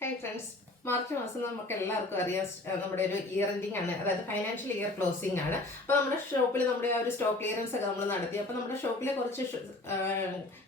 Hi friends, March മാസം നമുക്ക് എല്ലാവർക്കും അറിയാം നമ്മുടെ ഒരു ഇയർ എൻഡിങ് ആണ്, അതായത് ഫൈനാൻഷ്യൽ ഇയർ ക്ലോസിംഗ് ആണ്. അപ്പോൾ നമ്മുടെ ഷോപ്പിൽ നമ്മുടെ ആ ഒരു സ്റ്റോക്ക് ക്ലിയറൻസ് ഒക്കെ നമ്മൾ നടത്തി. അപ്പോൾ നമ്മുടെ ഷോപ്പിലെ കുറച്ച്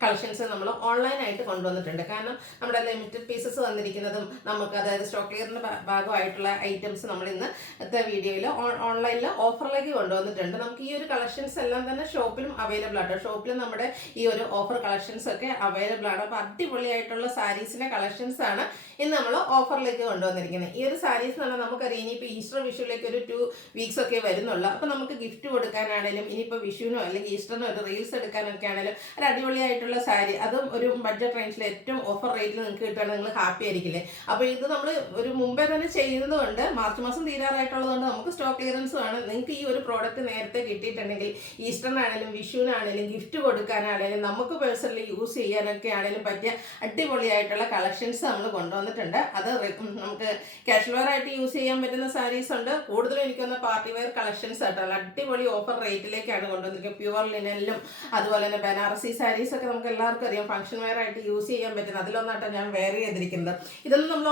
കളക്ഷൻസ് നമ്മൾ ഓൺലൈനായിട്ട് കൊണ്ടുവന്നിട്ടുണ്ട്. കാരണം നമ്മുടെ ലിമിറ്റഡ് പീസസ് വന്നിരിക്കുന്നതും നമുക്ക്, അതായത് സ്റ്റോക്ക് ക്ലിയറിൻ്റെ ഭാഗമായിട്ടുള്ള ഐറ്റംസ് നമ്മൾ ഇന്നത്തെ വീഡിയോയിൽ ഓൺലൈനിൽ ഓഫറിലേക്ക് കൊണ്ടുവന്നിട്ടുണ്ട്. നമുക്ക് ഈ ഒരു കളക്ഷൻസ് എല്ലാം തന്നെ ഷോപ്പിലും അവൈലബിൾ ആണ്. ഷോപ്പിൽ നമ്മുടെ ഈ ഒരു ഓഫർ കളക്ഷൻസ് ഒക്കെ അവൈലബിൾ ആണ്. അപ്പോൾ അടിപൊളിയായിട്ടുള്ള സാരീസിൻ്റെ കളക്ഷൻസ് ആണ് ഇന്ന് നമ്മൾ ഓഫറിലേക്ക് കൊണ്ടുവന്നിരിക്കുന്നത്. ഈ ഒരു സാരീസ് എന്ന് പറഞ്ഞാൽ നമുക്കറിയാം ഇനിയിപ്പോൾ ഈസ്റ്റർ വിഷുവിലേക്ക് ഒരു 2 വീക്സ് ഒക്കെ വരുന്നുള്ളൂ. അപ്പോൾ നമുക്ക് ഗിഫ്റ്റ് കൊടുക്കാനാണെങ്കിലും ഇനിയിപ്പോൾ വിഷുവിനോ അല്ലെങ്കിൽ ഈസ്റ്ററിനോ ഒരു റീൽസ് എടുക്കാനൊക്കെ ആണെങ്കിലും ഒരു അടിപൊളിയായിട്ടുള്ള സാരി, അതും ഒരു ബഡ്ജറ്റ് റേഞ്ചിൽ ഏറ്റവും ഓഫർ റേറ്റിൽ നിങ്ങൾക്ക് കിട്ടുകയാണെങ്കിൽ നിങ്ങൾ ഹാപ്പി ആയിരിക്കില്ലേ. അപ്പോൾ ഇത് നമ്മൾ ഒരു മുമ്പേ തന്നെ ചെയ്യുന്നത് കൊണ്ട്, മാർച്ച് മാസം തീരാറായിട്ടുള്ളത് കൊണ്ട് നമുക്ക് സ്റ്റോക്ക് ക്ലിയറൻസും ആണ്. നിങ്ങൾക്ക് ഈ ഒരു പ്രോഡക്റ്റ് നേരത്തെ കിട്ടിയിട്ടുണ്ടെങ്കിൽ ഈസ്റ്ററിനാണെങ്കിലും വിഷുവിനാണെങ്കിലും ഗിഫ്റ്റ് കൊടുക്കാനാണെങ്കിലും നമുക്ക് പേഴ്സണലി യൂസ് ചെയ്യാനൊക്കെ ആണെങ്കിലും പറ്റിയ അടിപൊളിയായിട്ടുള്ള കളക്ഷൻസ് നമ്മൾ കൊണ്ടുവന്നിട്ടുണ്ട്. അത് നമുക്ക് കാഷ്വൽ വെയർ ആയിട്ട് യൂസ് ചെയ്യാൻ പറ്റുന്ന സാരീസ് ഉണ്ട്. കൂടുതലും എനിക്കൊന്ന് പാർട്ടി വെയർ കളക്ഷൻസ് ആയിട്ടുള്ള അടിപൊളി ഓഫർ റേറ്റിലേക്കാണ് കൊണ്ടുവന്നിരിക്കുന്നത്. പ്യുവർ ലിനനിലും അതുപോലെ തന്നെ ബനാറസി സാരീസ് ഒക്കെ നമുക്ക് എല്ലാവർക്കും അറിയാം ഫംഗ്ഷൻ വെയർ ആയിട്ട് യൂസ് ചെയ്യാൻ പറ്റുന്നത്. അതിലൊന്നായിട്ടാണ് ഞാൻ വെയർ ചെയ്തിരിക്കുന്നത്. ഇതൊന്നും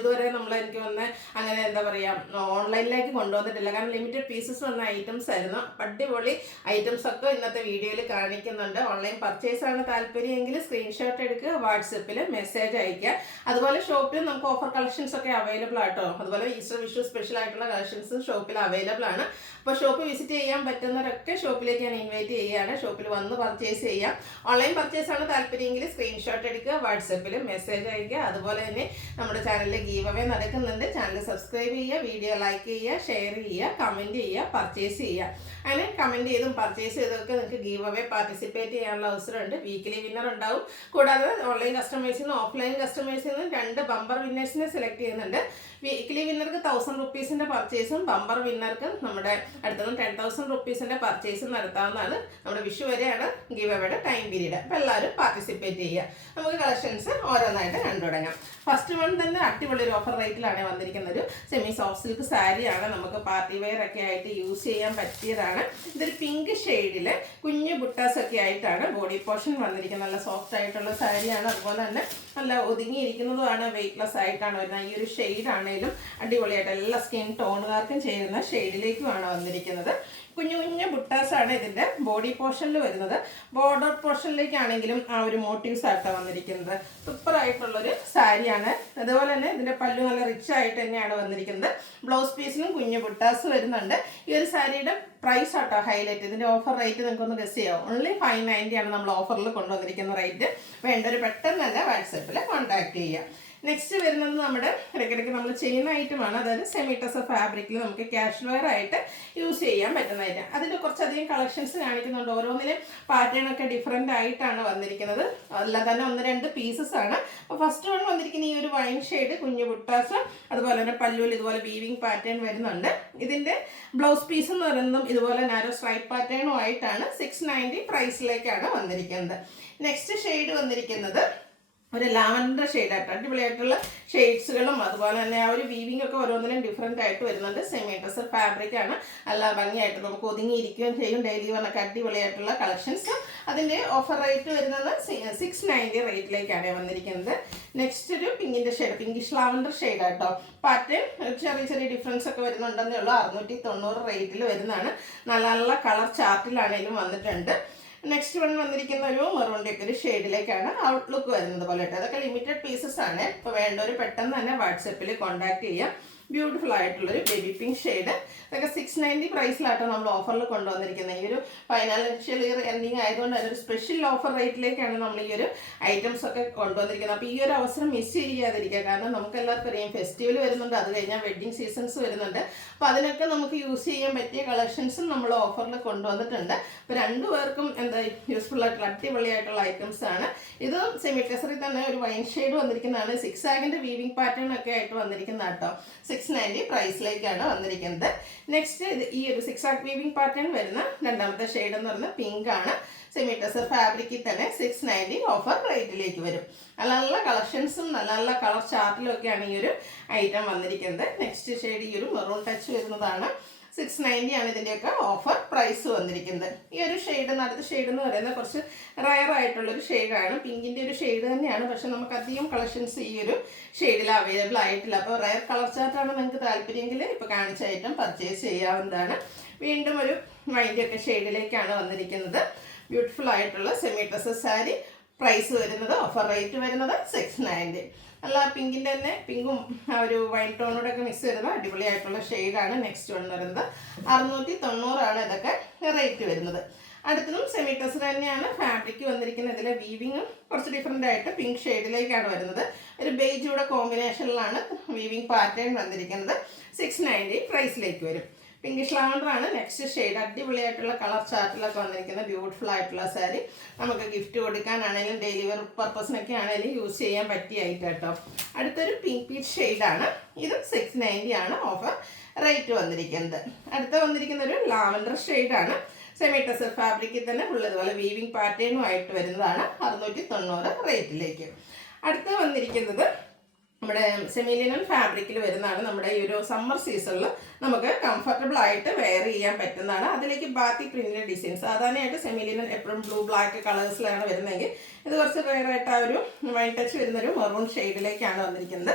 ഇതുവരെ എനിക്ക് വന്ന് അങ്ങനെ എന്താ പറയുക ഓൺലൈനിലേക്ക് കൊണ്ടുവന്നിട്ടില്ല. കാരണം ലിമിറ്റഡ് പീസസ് വന്ന ഐറ്റംസ് ആയിരുന്നു. അടിപൊളി ഐറ്റംസ് ഒക്കെ ഇന്നത്തെ വീഡിയോയിൽ കാണിക്കുന്നുണ്ട്. ഓൺലൈൻ പർച്ചേസ് ആണ് താല്പര്യമെങ്കിൽ സ്ക്രീൻഷോട്ട് എടുക്കുക, വാട്സപ്പിൽ മെസ്സേജ് അയക്കുക. അതുപോലെ ഷോപ്പിൽ നമുക്ക് ഓഫർ കളക്ഷൻസ് ഒക്കെ അവൈലബിൾ ആട്ടോ. അതുപോലെ ഈസ്റ്റർ വിഷു സ്പെഷ്യൽ ആയിട്ടുള്ള കളക്ഷൻസ് ഷോപ്പിൽ അവൈലബിൾ ആണ്. അപ്പോൾ ഷോപ്പ് വിസിറ്റ് ചെയ്യാൻ പറ്റുന്നവരൊക്കെ ഷോപ്പിലേക്ക് ഞാൻ ഇൻവൈറ്റ് ചെയ്യുകയാണ്. ഷോപ്പിൽ വന്ന് പർച്ചേസ് ചെയ്യാം. ഓൺലൈൻ പർച്ചേസ് ആണ് താല്പര്യമെങ്കിൽ സ്ക്രീൻഷോട്ട് എടുക്കുക, വാട്സപ്പിൽ മെസ്സേജ് അയക്കുക. അതുപോലെ തന്നെ നമ്മുടെ ചാനലിൽ ഗീവ് അവേ നടക്കുന്നുണ്ട്. ചാനൽ സബ്സ്ക്രൈബ് ചെയ്യുക, വീഡിയോ ലൈക്ക് ചെയ്യുക, ഷെയർ ചെയ്യുക, കമൻറ്റ് ചെയ്യുക, പർച്ചേസ് ചെയ്യുക. അങ്ങനെ കമൻറ്റ് ചെയ്തും പർച്ചേസ് ചെയ്തൊക്കെ നിങ്ങൾക്ക് ഗീവ് അവേ പാർട്ടിസിപ്പേറ്റ് ചെയ്യാനുള്ള അവസരമുണ്ട്. വീക്കിലി വിന്നർ ഉണ്ടാവും. കൂടാതെ ഓൺലൈൻ കസ്റ്റമേഴ്സിൽ നിന്നും ഓഫ്ലൈൻ കസ്റ്റമേഴ്സിൽ നിന്നും 2 ബമ്പർ വിന്നേഴ്സിനെ സെലക്ട് ചെയ്യുന്നുണ്ട്. വീക്കിലി വിന്നർക്ക് 1000 റുപ്പീസിൻ്റെ പർച്ചേസും ബമ്പർ വിന്നർക്ക് നമ്മുടെ അടുത്തുനിന്ന് 10,000 റുപ്പീസിൻ്റെ പർച്ചേസും നടത്താവുന്നതാണ്. നമ്മുടെ വിഷു വരെയാണ് ഗീവ് അവയുടെ ടൈം പീരീഡ്. അപ്പോൾ എല്ലാവരും പാർട്ടിസിപ്പേറ്റ് ചെയ്യുക. നമുക്ക് കളക്ഷൻസ് ഓരോന്നായിട്ട് കണ്ടു തുടങ്ങാം. ഫസ്റ്റ് വൺ തന്നെ അടിപൊളി ഒരു ഓഫർ റേറ്റിലാണ് വന്നിരിക്കുന്ന ഒരു സെമി സോഫ്റ്റ് സിൽക്ക് സാരിയാണ്. നമുക്ക് പാർട്ടി വെയർ ഒക്കെ ആയിട്ട് യൂസ് ചെയ്യാൻ പറ്റിയതാണ്. ഇതൊരു പിങ്ക് ഷെയ്ഡിൽ കുഞ്ഞു ബുട്ടാസ് ഒക്കെ ആയിട്ടാണ് ബോഡി പോർഷൻ വന്നിരിക്കുന്നത്. നല്ല സോഫ്റ്റ് ആയിട്ടുള്ള സാരിയാണ്. അതുപോലെ തന്നെ നല്ല ഒതുങ്ങിയിരിക്കുന്നതുമാണ്. വെയ്റ്റ്ലെസ് ആയിട്ടാണ് വരുന്നത്. ഈ ഒരു ഷെയ്ഡ് ആണെങ്കിലും അടിപൊളിയായിട്ട് എല്ലാ സ്കിൻ ടോണുകാർക്കും ചേരുന്ന ഷെയ്ഡിലേക്കുമാണ് വന്നിരിക്കുന്നത്. കുഞ്ഞു കുഞ്ഞു ബുട്ടാസാണ് ഇതിൻ്റെ ബോഡി പോർഷനിൽ വരുന്നത്. ബോർഡർ പോർഷനിലേക്കാണെങ്കിലും ആ ഒരു മോട്ടീവ്സ് ആയിട്ടാണ് വന്നിരിക്കുന്നത്. സൂപ്പറായിട്ടുള്ളൊരു സാരിയാണ്. അതുപോലെ തന്നെ ഇതിൻ്റെ പല്ലു നല്ല റിച്ച് ആയിട്ട് തന്നെയാണ് വന്നിരിക്കുന്നത്. ബ്ലൗസ് പീസിലും കുഞ്ഞു ബുട്ടാസ് വരുന്നുണ്ട്. ഈ ഒരു സാരിയുടെ പ്രൈസ് ആട്ടോ ഹൈലൈറ്റ്. ഇതിൻ്റെ ഓഫർ റേറ്റ് നിങ്ങൾക്കൊന്ന് ഗസ് ചെയ്യാം. ഓൺലി 590 ആണ് നമ്മൾ ഓഫറിൽ കൊണ്ടുവന്നിരിക്കുന്ന റേറ്റ്. വേണ്ടൊരു പെട്ടെന്ന് തന്നെ വാട്സാപ്പിൽ കോൺടാക്ട് ചെയ്യുക. നെക്സ്റ്റ് വരുന്നത് നമ്മുടെ ഇടയ്ക്കിടയ്ക്ക് നമ്മൾ ചെയ്യുന്ന ഐറ്റമാണ്. അതായത് സെമി ടസർ ഫാബ്രിക്കിൽ നമുക്ക് കാഷ്വൽ വെയർ ആയിട്ട് യൂസ് ചെയ്യാൻ പറ്റുന്ന ഐറ്റം. അതിൻ്റെ കുറച്ചധികം കളക്ഷൻസ് കാണിക്കുന്നുണ്ട്. ഓരോന്നിലും പാറ്റേൺ ഒക്കെ ഡിഫറെൻ്റ് ആയിട്ടാണ് വന്നിരിക്കുന്നത്. അതെല്ലാം തന്നെ 1-2 പീസസ് ആണ്. അപ്പോൾ ഫസ്റ്റ് വൺ വന്നിരിക്കുന്ന ഈ ഒരു വൈൻ ഷെയ്ഡ് കുഞ്ഞു ബുട്ടാസ്, അതുപോലെ തന്നെ പല്ലുവിൽ ഇതുപോലെ വീവിങ് പാറ്റേൺ വരുന്നുണ്ട്. ഇതിൻ്റെ ബ്ലൗസ് പീസ് എന്ന് പറയുന്നതും ഇതുപോലെ നാരോ സ്ട്രൈപ്പ് പാറ്റേണും ആയിട്ടാണ് 690 പ്രൈസിലേക്കാണ് വന്നിരിക്കുന്നത്. നെക്സ്റ്റ് ഷെയ്ഡ് വന്നിരിക്കുന്നത് ഒരു ലാവൻഡർ ഷെയ്ഡായിട്ട് അടിപൊളിയായിട്ടുള്ള ഷെയ്ഡ്സുകളും അതുപോലെ തന്നെ ആ ഒരു വീവിംഗ് ഒക്കെ ഓരോന്നിലും ഡിഫറെൻ്റ് ആയിട്ട് വരുന്നുണ്ട്. സെമി ടസർ ഫാബ്രിക്കാണ്. നല്ല ഭംഗിയായിട്ട് നമുക്ക് ഒതുങ്ങിയിരിക്കുകയും ചെയ്യും. ഡെയിലി വന്നൊക്കെ അടിപൊളിയായിട്ടുള്ള കളക്ഷൻസ്. അതിൻ്റെ ഓഫർ റേറ്റ് വരുന്നത് 690 റേറ്റിലേക്കാണ് വന്നിരിക്കുന്നത്. നെക്സ്റ്റ് ഒരു പിങ്കിൻ്റെ ഷെയ്ഡ്, പിങ്കിഷ് ലാവൻഡർ ഷെയ്ഡാട്ടോ. പാറ്റേൺ ചെറിയ ചെറിയ ഡിഫറൻസ് ഒക്കെ വരുന്നുണ്ടെന്നേ ഉള്ളൂ. 690 റേറ്റിൽ വരുന്നതാണ്. നല്ല നല്ല കളർ ചാർട്ടിലാണെങ്കിലും വന്നിട്ടുണ്ട്. നെക്സ്റ്റ് വൺ വന്നിരിക്കുന്ന ഒരു മെറൂണിൻ്റെ ഒക്കെ ഒരു ഷെയ്ഡിലേക്കാണ് ഔട്ട്ലുക്ക് വരുന്നത് പോലെ. അതൊക്കെ ലിമിറ്റഡ് പീസസ് ആണ്. ഇപ്പോൾ വേണ്ടവർ പെട്ടെന്ന് തന്നെ വാട്സപ്പിൽ കോൺടാക്ട് ചെയ്യാം. ബ്യൂട്ടിഫുൾ ആയിട്ടുള്ളൊരു ബേബി പിങ്ക് ഷെയ്ഡ്. ഇതൊക്കെ 690 പ്രൈസിലാട്ടോ നമ്മൾ ഓഫറിൽ കൊണ്ടുവന്നിരിക്കുന്നത്. ഈ ഒരു ഫൈനാൻഷ്യൽ ഇയർ എൻഡിങ് ആയതുകൊണ്ട് അതൊരു സ്പെഷ്യൽ ഓഫർ റേറ്റിലേക്കാണ് നമ്മൾ ഈ ഒരു ഐറ്റംസ് ഒക്കെ കൊണ്ടുവന്നിരിക്കുന്നത്. അപ്പോൾ ഈ ഒരു അവസരം മിസ് ചെയ്യാതിരിക്കുക. കാരണം നമുക്ക് എല്ലാവർക്കും അറിയാം ഫെസ്റ്റിവൽ വരുന്നുണ്ട്, അത് കഴിഞ്ഞാൽ വെഡ്ഡിങ് സീസൺസ് വരുന്നുണ്ട്. അപ്പോൾ അതിനൊക്കെ നമുക്ക് യൂസ് ചെയ്യാൻ പറ്റിയ കളക്ഷൻസും നമ്മൾ ഓഫറിൽ കൊണ്ടുവന്നിട്ടുണ്ട്. അപ്പോൾ 2 പേർക്കും യൂസ്ഫുൾ ആയിട്ടുള്ള അടിപൊളിയായിട്ടുള്ള ഐറ്റംസ് ആണ്. ഇത് സെമി ടസറിൽ തന്നെ ഒരു വൈൻ ഷെയ്ഡ് വന്നിരിക്കുന്നതാണ്. 6 ആഗിൻ്റെ വീവിംഗ് പാറ്റേൺ ഒക്കെ ആയിട്ട് വന്നിരിക്കുന്ന കേട്ടോ. 690 പ്രൈസിലേക്കാണ് വന്നിരിക്കുന്നത്. നെക്സ്റ്റ് ഈ ഒരു 6 ആഗ് വീവിംഗ് പാറ്റേൺ വരുന്ന രണ്ടാമത്തെ ഷെയ്ഡ് എന്ന് പറയുന്നത് പിങ്ക് ആണ്. സെമി ടസർ ഫാബ്രിക്കിൽ തന്നെ 690 ഓഫർ റേറ്റിലേക്ക് വരും. നല്ല നല്ല കളക്ഷൻസും നല്ല നല്ല കളർ ചാർട്ടിലും ഒക്കെയാണ് ഈ ഒരു ഐറ്റം വന്നിരിക്കുന്നത്. നെക്സ്റ്റ് ഷെയ്ഡ് ഈ ഒരു മെറൂൺ ടച്ച് വരുന്നതാണ്. 690 ആണ് ഇതിൻ്റെയൊക്കെ ഓഫർ പ്രൈസ് വന്നിരിക്കുന്നത്. ഈ ഒരു ഷെയ്ഡ്, അടുത്ത ഷെയ്ഡ് എന്ന് പറയുന്നത് കുറച്ച് റയർ ആയിട്ടുള്ളൊരു ഷെയ്ഡാണ്. പിങ്കിൻ്റെ ഒരു ഷെയ്ഡ് തന്നെയാണ്, പക്ഷെ നമുക്ക് അധികം കളക്ഷൻസ് ഈ ഒരു ഷെയ്ഡിൽ അവൈലബിൾ ആയിട്ടില്ല. അപ്പോൾ റയർ കളർ ചാർട്ടാണ് നിങ്ങൾക്ക് താല്പര്യമെങ്കിൽ ഇപ്പോൾ കാണിച്ച ഐറ്റം പർച്ചേസ് ചെയ്യാവുന്നതാണ്. വീണ്ടും ഒരു വൈൻ്റെയൊക്കെ ഷെയ്ഡിലേക്കാണ് വന്നിരിക്കുന്നത്. ബ്യൂട്ടിഫുൾ ആയിട്ടുള്ള സെമി ഡ്രസ്സസ് സാരി. പ്രൈസ് വരുന്നത്, ഓഫർ റേറ്റ് വരുന്നത് 690. അല്ല പിങ്കിൻ്റെ തന്നെ പിങ്കും ആ ഒരു വൈൻ ടോണോടെ ഒക്കെ മിക്സ് വരുന്ന അടിപൊളിയായിട്ടുള്ള ഷെയ്ഡാണ്. നെക്സ്റ്റ് വൺ വരുന്നത് 690 ഇതൊക്കെ റേറ്റ് വരുന്നത്. അടുത്തതും സെമി ഡ്രസ്സ് തന്നെയാണ്. ഫാബ്രിക് വന്നിരിക്കുന്നത് ഇതിലെ വീവിങ്ങും കുറച്ച് ഡിഫറെൻ്റ് ആയിട്ട് പിങ്ക് ഷെയ്ഡിലേക്കാണ് വരുന്നത്. ഒരു ബേജൂടെ കോമ്പിനേഷനിലാണ് വീവിങ് പാറ്റേൺ വന്നിരിക്കുന്നത്. 690 പ്രൈസിലേക്ക് വരും. പിങ്കിഷ് ലാവണ്ടറാണ് നെക്സ്റ്റ് ഷെയ്ഡ്. അടിപൊളിയായിട്ടുള്ള കളർ ചാർട്ടിലൊക്കെ വന്നിരിക്കുന്ന ബ്യൂട്ടിഫുൾ ആയിട്ടുള്ള സാരി. നമുക്ക് ഗിഫ്റ്റ് കൊടുക്കാനാണെങ്കിലും ഡെയിലി വെയർ പർപ്പസിനൊക്കെ ആണെങ്കിലും യൂസ് ചെയ്യാൻ പറ്റിയ ഐറ്റം കേട്ടോ. അടുത്തൊരു പിങ്ക് പീച്ച് ഷെയ്ഡാണ്. ഇതും 690 ആണ് ഓഫർ റേറ്റ് വന്നിരിക്കുന്നത്. അടുത്ത വന്നിരിക്കുന്ന ഒരു ലാവൻഡർ ഷെയ്ഡാണ്. സെമി ടെസർ ഫാബ്രിക്കിൽ തന്നെ ഉള്ളതുപോലെ വീവിങ് പാറ്റേണും ആയിട്ട് വരുന്നതാണ്. 690 റേറ്റിലേക്ക്. അടുത്ത വന്നിരിക്കുന്നത് നമ്മുടെ സെമി ലിനൻ ഫാബ്രിക്കിൽ വരുന്നതാണ്. നമ്മുടെ ഈ ഒരു സമ്മർ സീസണിൽ നമുക്ക് കംഫർട്ടബിൾ ആയിട്ട് വെയർ ചെയ്യാൻ പറ്റുന്നതാണ്. അതിലേക്ക് ബാത്തി പ്രിന്റിൻ്റെ ഡിസൈൻ. സാധാരണയായിട്ട് സെമി ലിനൻ എപ്പോഴും ബ്ലൂ ബ്ലാക്ക് കളേഴ്സിലാണ് വരുന്നതെങ്കിൽ ഇത് കുറച്ച് റെയറായിട്ട് ആ ഒരു വൈൻ ടച്ച് വരുന്നൊരു മെറൂൺ ഷെയ്ഡിലേക്കാണ് വന്നിരിക്കുന്നത്.